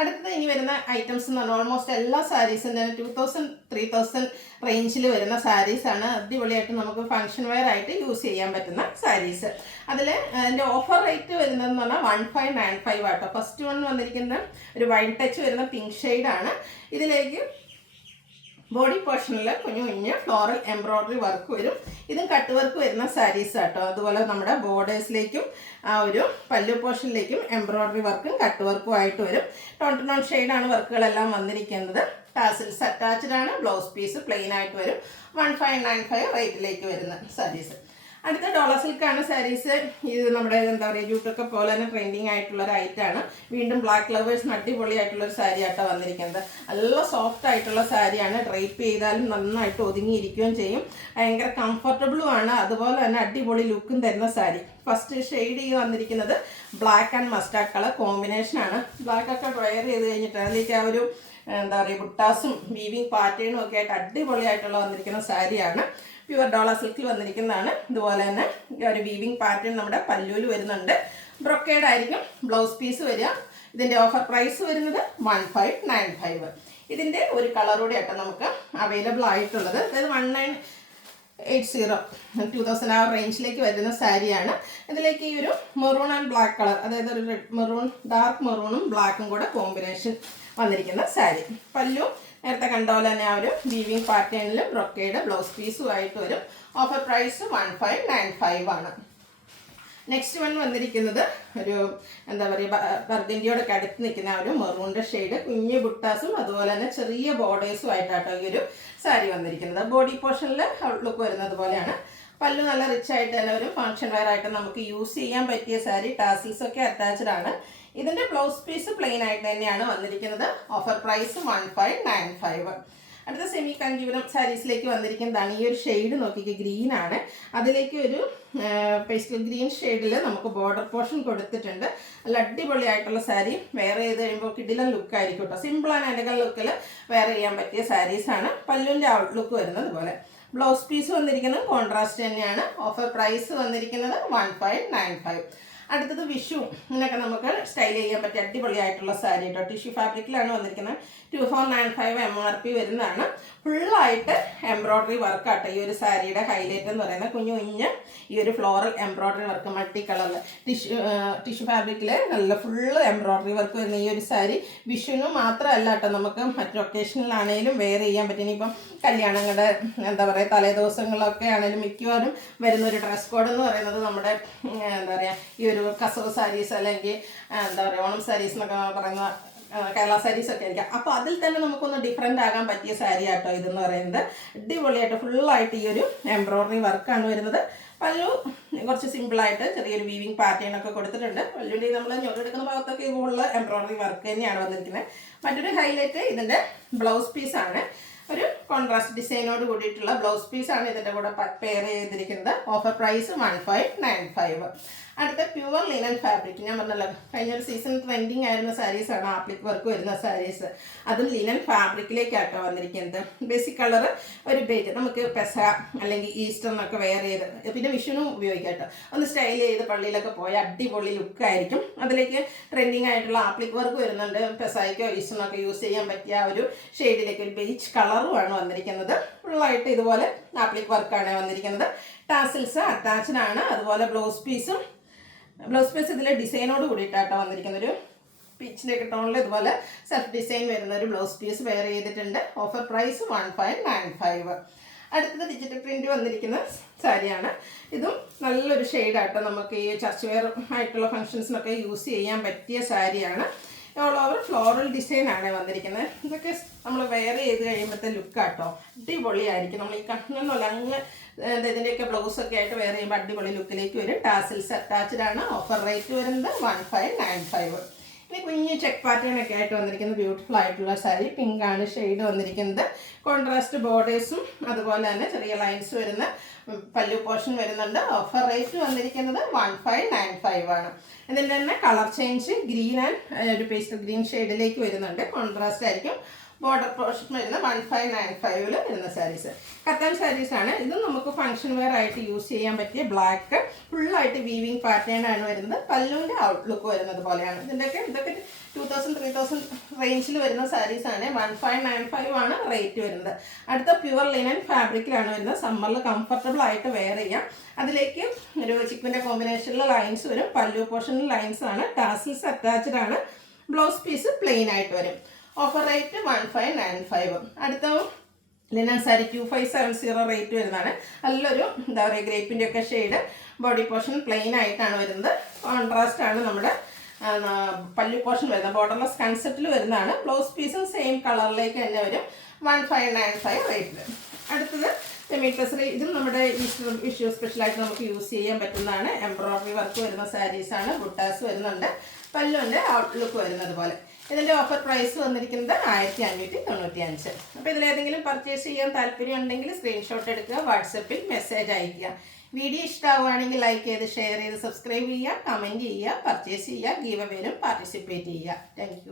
അടുത്തത് ഇനി വരുന്ന ഐറ്റംസ് എന്ന് പറഞ്ഞാൽ ഓൾമോസ്റ്റ് എല്ലാ സാരീസും തന്നെ 2000-3000 റേഞ്ചിൽ വരുന്ന സാരീസാണ്. അടിപൊളിയായിട്ട് നമുക്ക് ഫംഗ്ഷൻ വെയർ ആയിട്ട് യൂസ് ചെയ്യാൻ പറ്റുന്ന സാരീസ്. അതിൽ അതിൻ്റെ ഓഫർ റേറ്റ് വരുന്നതെന്ന് പറഞ്ഞാൽ 1595 ആട്ടോ. ഫസ്റ്റ് വൺ വന്നിരിക്കുന്ന ഒരു വൈൻ ടച്ച് വരുന്ന പിങ്ക് ഷെയ്ഡാണ്. ഇതിലേക്ക് ബോഡി പോർഷനിൽ കുഞ്ഞു ഫ്ലോറൽ എംബ്രോയിഡറി വർക്ക് വരും. ഇതും കട്ട് വർക്ക് വരുന്ന സാരീസ് ആട്ടോ. അതുപോലെ നമ്മുടെ ബോർഡേഴ്സിലേക്കും ആ ഒരു പല്ലു പോർഷനിലേക്കും എംബ്രോയിഡറി വർക്കും കട്ട് വർക്കും ആയിട്ട് വരും. ടോൺ ഷെയ്ഡാണ് വർക്കുകളെല്ലാം വന്നിരിക്കുന്നത്. ടാസിൽസ് അറ്റാച്ച്ഡ് ആണ്. ബ്ലൗസ് പീസ് പ്ലെയിൻ ആയിട്ട് വരും. 1595 റേറ്റിലേക്ക് വരുന്ന സാരീസ്. അടുത്ത ഡോളർ സിൽക്കാണ് സാരീസ്. ഇത് നമ്മുടെ എന്താ പറയുക ജൂട്ടൊക്കെ പോലെ തന്നെ ട്രെൻഡിങ് ആയിട്ടുള്ളൊരു ഐറ്റമാണ്. വീണ്ടും ബ്ലാക്ക് ലവേഴ്സിന് അടിപൊളിയായിട്ടുള്ളൊരു സാരി ആട്ടോ വന്നിരിക്കുന്നത്. നല്ല സോഫ്റ്റ് ആയിട്ടുള്ള സാരിയാണ്. ഡ്രൈപ്പ് ചെയ്താലും നന്നായിട്ട് ഒതുങ്ങിയിരിക്കുകയും ചെയ്യും. ഭയങ്കര കംഫർട്ടബിളുമാണ്. അതുപോലെ തന്നെ അടിപൊളി ലുക്കും തരുന്ന സാരി. ഫസ്റ്റ് ഷെയ്ഡ് വന്നിരിക്കുന്നത് ബ്ലാക്ക് ആൻഡ് മസ്റ്റാർഡ് കളർ കോമ്പിനേഷനാണ്. ബ്ലാക്കൊക്കെ വെയർ ചെയ്ത് കഴിഞ്ഞിട്ട് അതിലേക്ക് ആ ഒരു എന്താ പറയുക ബുട്ടാസും വീവിങ് പാറ്റേണും ഒക്കെ ആയിട്ട് അടിപൊളിയായിട്ടുള്ള വന്നിരിക്കുന്ന സാരിയാണ്. പ്യുവർ ഡോളർ സിൽക്കിൽ വന്നിരിക്കുന്നതാണ്. ഇതുപോലെ തന്നെ ഒരു വീവിങ് പാറ്റേൺ നമ്മുടെ പല്ലൂല് വരുന്നുണ്ട്. ബ്രൊക്കേഡ് ആയിരിക്കും ബ്ലൗസ് പീസ് വരിക. ഇതിൻ്റെ ഓഫർ പ്രൈസ് വരുന്നത് 1595. ഇതിൻ്റെ ഒരു കളറൂടെ ആട്ടോ നമുക്ക് അവൈലബിൾ ആയിട്ടുള്ളത്. അതായത് 2000 ആ റേഞ്ചിലേക്ക് വരുന്ന സാരിയാണ്. ഇതിലേക്ക് ഈ ഒരു മെറൂൺ ആൻഡ് ബ്ലാക്ക് കളർ, അതായത് ഒരു റെഡ് മെറൂൺ, ഡാർക്ക് മെറൂണും ബ്ലാക്കും കൂടെ കോമ്പിനേഷൻ വന്നിരിക്കുന്ന സാരി. പല്ലു നേരത്തെ കണ്ട പോലെ തന്നെ ആ ഒരു വീവിങ് പാറ്റേണിലും ബ്രൊക്കേഡ് ബ്ലൗസ് പീസും ആയിട്ട് വരും. ഓഫർ പ്രൈസ് 1595 ആണ്. നെക്സ്റ്റ് വൺ വന്നിരിക്കുന്നത് ഒരു എന്താ പറയുക, ബർഗൻഡിയോടൊക്കെ അടുത്ത് നിൽക്കുന്ന ആ ഒരു മെറൂണിൻ്റെ ഷെയ്ഡ്, കുഞ്ഞു ബുട്ടാസും അതുപോലെ തന്നെ ചെറിയ ബോർഡേഴ്സും ആയിട്ടാട്ടോ ഈ ഒരു സാരി വന്നിരിക്കുന്നത്. ബോഡി പോർഷനിൽ ഔട്ട്ലുക്ക് വരുന്നത് പോലെയാണ്. പല്ലു നല്ല റിച്ച് ആയിട്ട് തന്നെ ഒരു ഫങ്ഷൻ വെയർ ആയിട്ട് നമുക്ക് യൂസ് ചെയ്യാൻ പറ്റിയ സാരി. ടാസിൽസ് ഒക്കെ അറ്റാച്ച്ഡ് ആണ്. ഇതിൻ്റെ ബ്ലൗസ് പീസ് പ്ലെയിൻ ആയിട്ട് തന്നെയാണ് വന്നിരിക്കുന്നത്. Offer price 1595. അടുത്ത സെമി കഞ്ചീവരം സാരീസിലേക്ക് വന്നിരിക്കുന്നതാണ്. ഈ ഒരു ഷെയ്ഡ് നോക്കിക്കുക, ഗ്രീൻ ആണ്. അതിലേക്ക് ഒരു പേസ്റ്റൽ ഗ്രീൻ ഷെയ്ഡിൽ നമുക്ക് ബോർഡർ പോർഷൻ കൊടുത്തിട്ടുണ്ട്. നല്ല അടിപൊളിയായിട്ടുള്ള സാരി. വെയർ ചെയ്ത് കഴിയുമ്പോൾ കിടിലൻ ലുക്കായിരിക്കും കേട്ടോ. സിമ്പിൾ ആൻഡ് എലഗന്റ് ലുക്കിൽ വെയർ ചെയ്യാൻ പറ്റിയ സാരീസാണ്. പല്ലുവിൻ്റെ ഔട്ട്ലുക്ക് വരുന്നത് പോലെ. ബ്ലൗസ് പീസ് വന്നിരിക്കുന്നത് കോൺട്രാസ്റ്റ് തന്നെയാണ്. ഓഫർ പ്രൈസ് വന്നിരിക്കുന്നത് 1595. അടുത്തത് വിഷു ഇതിനൊക്കെ നമുക്ക് സ്റ്റൈൽ ചെയ്യാൻ പറ്റിയ അടിപൊളിയായിട്ടുള്ള സാരി കേട്ടോ. ടിഷ്യൂ ഫാബ്രിക്കിലാണ് വന്നിരിക്കുന്നത്. 2495 MRP വരുന്നതാണ്. ഫുള്ളായിട്ട് എംബ്രോയ്ഡറി വർക്കാട്ടോ ഈ ഒരു സാരിയുടെ ഹൈലൈറ്റ് എന്ന് പറയുന്നത്. കുഞ്ഞു കുഞ്ഞ് ഈ ഒരു ഫ്ലോറൽ എംബ്രോയ്ഡറി വർക്ക്, മൾട്ടി കളറിൽ ടിഷ്യൂ ഫാബ്രിക്കിൽ നല്ല ഫുള്ള് എംബ്രോയ്ഡറി വർക്ക് വരുന്ന ഈ ഒരു സാരി വിഷുവിന് മാത്രമല്ല കേട്ടോ, നമുക്ക് മറ്റു ഒക്കേഷനിലാണെങ്കിലും വെയർ ചെയ്യാൻ പറ്റും. ഇനിയിപ്പം കല്യാണങ്ങളുടെ എന്താ പറയുക തലേദിവസങ്ങളൊക്കെ ആണെങ്കിലും മിക്കവാറും വരുന്ന ഒരു ഡ്രസ് കോഡ് എന്ന് പറയുന്നത് നമ്മുടെ എന്താ പറയുക ഈ ഒരു കസവ് സാരീസ് അല്ലെങ്കിൽ എന്താ പറയുക ഓണം സാരീസ് എന്നൊക്കെ പറയുന്ന കേരള സാരീസൊക്കെ ആയിരിക്കാം. അപ്പോൾ അതിൽ തന്നെ നമുക്കൊന്ന് ഡിഫറെൻ്റ് ആകാൻ പറ്റിയ സാരി ആട്ടോ ഇതെന്ന് പറയുന്നത്. അടിപൊളിയായിട്ട് ഫുള്ളായിട്ട് ഈ ഒരു എംബ്രോയ്ഡറി വർക്കാണ് വരുന്നത്. പല്ലു കുറച്ച് സിമ്പിളായിട്ട് ചെറിയൊരു വീവിങ് പാറ്റേൺ ഒക്കെ കൊടുത്തിട്ടുണ്ട്. പല്ലുവിൻ്റെ നമ്മൾ ഞൊരെടുക്കുന്ന ഭാഗത്തൊക്കെ ഇതുപോലുള്ള എംബ്രോയ്ഡറി വർക്ക് തന്നെയാണ് വന്നിരിക്കുന്നത്. മറ്റൊരു ഹൈലൈറ്റ് ഇതിൻ്റെ ബ്ലൗസ് പീസാണ്. ഒരു കോൺട്രാസ്റ്റ് ഡിസൈനോട് കൂടിയിട്ടുള്ള ബ്ലൗസ് പീസാണ് ഇതിൻ്റെ കൂടെ പെയർ ചെയ്തിരിക്കുന്നത്. Offer price 1595. അടുത്ത പ്യുവർ ലിനൻ ഫാബ്രിക്, ഞാൻ പറഞ്ഞല്ലോ കഴിഞ്ഞൊരു സീസൺ ട്രെൻഡിങ് ആയിരുന്ന സാരീസാണ് ആപ്ലിക് വർക്ക് വരുന്ന സാരീസ്. അതും ലിനൻ ഫാബ്രിക്കിലേക്കാട്ടോ വന്നിരിക്കുന്നത്. ബേസിക് കളർ ഒരു ബേജ്, നമുക്ക് പെസ അല്ലെങ്കിൽ ഈസ്റ്ററിനൊക്കെ വെയർ ചെയ്ത് പിന്നെ വിഷുവിനും ഉപയോഗിക്കാം കേട്ടോ. ഒന്ന് സ്റ്റൈൽ ചെയ്ത് പള്ളിയിലൊക്കെ പോയ അടിപൊളി ലുക്കായിരിക്കും. അതിലേക്ക് ട്രെൻഡിങ് ആയിട്ടുള്ള ആപ്ലിക് വർക്ക് വരുന്നുണ്ട്. പെസായിക്കോ ഈസ്റ്ററിനൊക്കെ യൂസ് ചെയ്യാൻ പറ്റിയ ആ ഒരു ഷെയ്ഡിലേക്ക് ഒരു ബേജ് കളറുമാണ് വന്നിരിക്കുന്നത്. ഫുള്ളായിട്ട് ഇതുപോലെ ആപ്ലിക് വർക്കാണ് വന്നിരിക്കുന്നത്. ടാസിൽസ് അറ്റാച്ച്ഡ് ആണ്. അതുപോലെ ബ്ലൗസ് പീസ് ഇതിലെ ഡിസൈനോട് കൂടിയിട്ടാട്ടോ വന്നിരിക്കുന്നത്. ഒരു പീച്ചിൻ്റെ ഒക്കെ ടോണിൽ ഇതുപോലെ സെൽഫ് ഡിസൈൻ വരുന്ന ഒരു ബ്ലൗസ് പീസ് വെയർ ചെയ്തിട്ടുണ്ട്. Offer price 1595. അടുത്തത് ഡിജിറ്റൽ പ്രിന്റ് വന്നിരിക്കുന്ന സാരിയാണ്. ഇതും നല്ലൊരു ഷെയ്ഡാട്ടോ, നമുക്ക് ഈ ചർച്ച് വെയർ ആയിട്ടുള്ള ഫങ്ഷൻസിനൊക്കെ യൂസ് ചെയ്യാൻ പറ്റിയ സാരിയാണ്. ഓൾ ഓവർ ഫ്ലോറൽ ഡിസൈനാണ് വന്നിരിക്കുന്നത്. ഇതൊക്കെ നമ്മൾ വെയർ ചെയ്ത് കഴിയുമ്പോഴത്തെ ലുക്കാട്ടോ അടിപൊളിയായിരിക്കും. നമ്മൾ ഈ കണ്ണൊന്നുമല്ല അങ്ങ് ഇതിൻ്റെയൊക്കെ ബ്ലൗസൊക്കെ ആയിട്ട് വെയർ ചെയ്യുമ്പോൾ അടിപൊളി ലുക്കിലേക്ക് വരും. ടാസിൽസ് അറ്റാച്ച്ഡ് ആണ്. ഓഫർ റേറ്റ് വരുന്നത് 1595. ഇനി കുഞ്ഞു ചെക്ക് പാറ്റേൺ ഒക്കെ ആയിട്ട് വന്നിരിക്കുന്നത് ബ്യൂട്ടിഫുൾ ആയിട്ടുള്ള സാരി. പിങ്ക് ആണ് ഷെയ്ഡ് വന്നിരിക്കുന്നത്. കോൺട്രാസ്റ്റ് ബോർഡേഴ്സും അതുപോലെ തന്നെ ചെറിയ ലൈൻസ് വരുന്ന പല്ലു പോർഷൻ വരുന്നുണ്ട്. ഓഫർ റേറ്റ് വന്നിരിക്കുന്നത് 1595 ആണ്. ഇതിൻ്റെ തന്നെ കളർ ചേഞ്ച് ഗ്രീൻ ആൻഡ് ഒരു പേസ്റ്റൽ ഗ്രീൻ ഷെയ്ഡിലേക്ക് വരുന്നുണ്ട്. കോൺട്രാസ്റ്റ് ആയിരിക്കും. ബോർഡർ പോർഷൻ വരുന്ന 1595 വരുന്ന സാരീസ്. കത്താൻ സാരീസാണ്. ഇതും നമുക്ക് ഫങ്ഷൻ വെയർ ആയിട്ട് യൂസ് ചെയ്യാൻ പറ്റിയ ബ്ലാക്ക് ഫുള്ളായിട്ട് വീവിങ് പാറ്റേൺ ആണ് വരുന്നത്. പല്ലുവിൻ്റെ ഔട്ട്ലുക്ക് വരുന്നത് പോലെയാണ്. ഇതൊക്കെ 2000-3000 റേഞ്ചിൽ വരുന്ന സാരീസാണ്. 1595 ആണ് റേറ്റ് വരുന്നത്. അടുത്ത പ്യുവർ ലിനൻ ഫാബ്രിക്കിലാണ് വരുന്നത്. സമ്മറിൽ കംഫർട്ടബിൾ ആയിട്ട് വെയർ ചെയ്യാം. അതിലേക്ക് ഒരു ചിക്കിൻ്റെ കോമ്പിനേഷനിൽ ലൈൻസ് വരും. പല്ലു പോർഷനിൽ ലൈൻസ് ആണ്. ടാസിൽസ് അറ്റാച്ച്ഡ് ആണ്. ബ്ലൗസ് പീസ് പ്ലെയിൻ ആയിട്ട് വരും. Offer rate 1595. അടുത്ത ലിനൻ സാരി 2570 റേറ്റ് വരുന്നതാണ്. നല്ലൊരു എന്താ പറയുക ഗ്രേപ്പിൻ്റെ ഒക്കെ ഷെയ്ഡ്. ബോഡി പോർഷൻ പ്ലെയിൻ ആയിട്ടാണ് വരുന്നത്. കോൺട്രാസ്റ്റ് ആണ് നമ്മുടെ പല്ലു പോർഷൻ വരുന്നത്. ബോർഡർലെസ് കൺസെപ്റ്റിൽ വരുന്നതാണ്. ബ്ലൗസ് പീസും സെയിം കളറിലേക്ക് തന്നെ വരും. 1595 റേറ്റിൽ. അടുത്തത് സെമി ടസറി. ഇതും നമ്മുടെ വിഷു സ്പെഷ്യലായിട്ട് നമുക്ക് യൂസ് ചെയ്യാൻ പറ്റുന്നതാണ്. എംബ്രോയ്ഡറി വർക്ക് വരുന്ന സാരീസാണ്. ബുട്ടാസ് വരുന്നുണ്ട്. പല്ലുവിൻ്റെ ഔട്ട്ലുക്ക് വരുന്നത് പോലെ. ഇതിൻ്റെ ഓഫർ പ്രൈസ് വന്നിരിക്കുന്നത് 1595. അപ്പോൾ ഇതിലേതെങ്കിലും പർച്ചേസ് ചെയ്യാൻ താല്പര്യം ഉണ്ടെങ്കിൽ സ്ക്രീൻഷോട്ട് എടുക്കുക, വാട്സപ്പിൽ മെസ്സേജ് അയയ്ക്കുക. വീഡിയോ ഇഷ്ടമാവുകയാണെങ്കിൽ ലൈക്ക് ചെയ്ത് ഷെയർ ചെയ്ത് സബ്സ്ക്രൈബ് ചെയ്യുക, കമൻറ്റ് ചെയ്യുക, പർച്ചേസ് ചെയ്യുക, ഗീവ് അവേയിലും പാർട്ടിസിപ്പേറ്റ് ചെയ്യുക. താങ്ക്